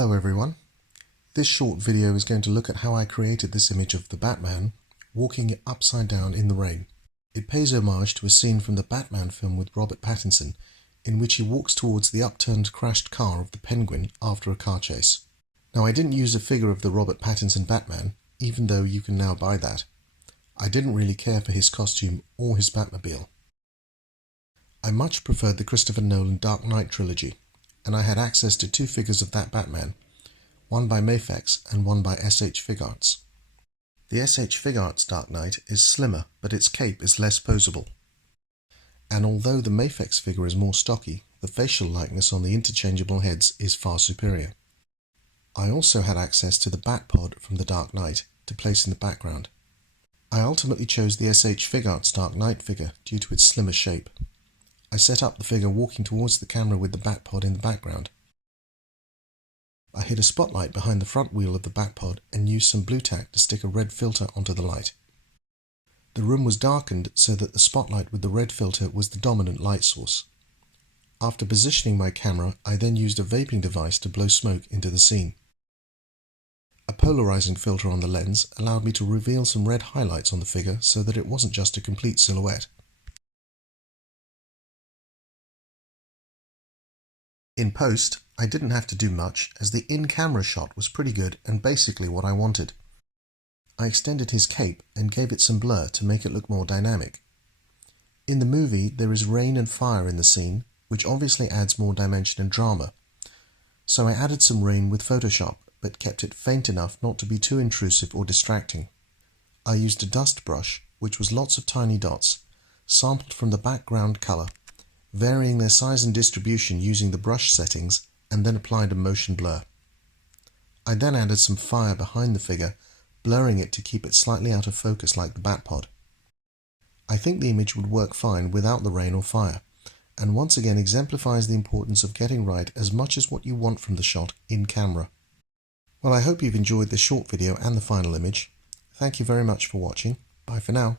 Hello everyone. This short video is going to look at how I created this image of the Batman walking upside down in the rain. It pays homage to a scene from the Batman film with Robert Pattinson in which he walks towards the upturned crashed car of the Penguin after a car chase. Now I didn't use a figure of the Robert Pattinson Batman, even though you can now buy that. I didn't really care for his costume or his Batmobile. I much preferred the Christopher Nolan Dark Knight trilogy, and I had access to two figures of that Batman, one by Mafex and one by SH Figuarts. The SH Figuarts Dark Knight is slimmer, but its cape is less posable. And although the Mafex figure is more stocky, the facial likeness on the interchangeable heads is far superior. I also had access to the Batpod from the Dark Knight to place in the background. I ultimately chose the SH Figuarts Dark Knight figure due to its slimmer shape. I set up the figure walking towards the camera with the Batpod in the background. I hid a spotlight behind the front wheel of the Batpod and used some blue tack to stick a red filter onto the light. The room was darkened so that the spotlight with the red filter was the dominant light source. After positioning my camera, I then used a vaping device to blow smoke into the scene. A polarizing filter on the lens allowed me to reveal some red highlights on the figure so that it wasn't just a complete silhouette. In post, I didn't have to do much as the in-camera shot was pretty good and basically what I wanted. I extended his cape and gave it some blur to make it look more dynamic. In the movie, there is rain and fire in the scene, which obviously adds more dimension and drama. So I added some rain with Photoshop, but kept it faint enough not to be too intrusive or distracting. I used a dust brush, which was lots of tiny dots, sampled from the background color, varying their size and distribution using the brush settings, and then applied a motion blur. I then added some fire behind the figure, blurring it to keep it slightly out of focus like the Batpod. I think the image would work fine without the rain or fire, and once again exemplifies the importance of getting right as much as what you want from the shot in camera. Well, I hope you've enjoyed this short video and the final image. Thank you very much for watching. Bye for now.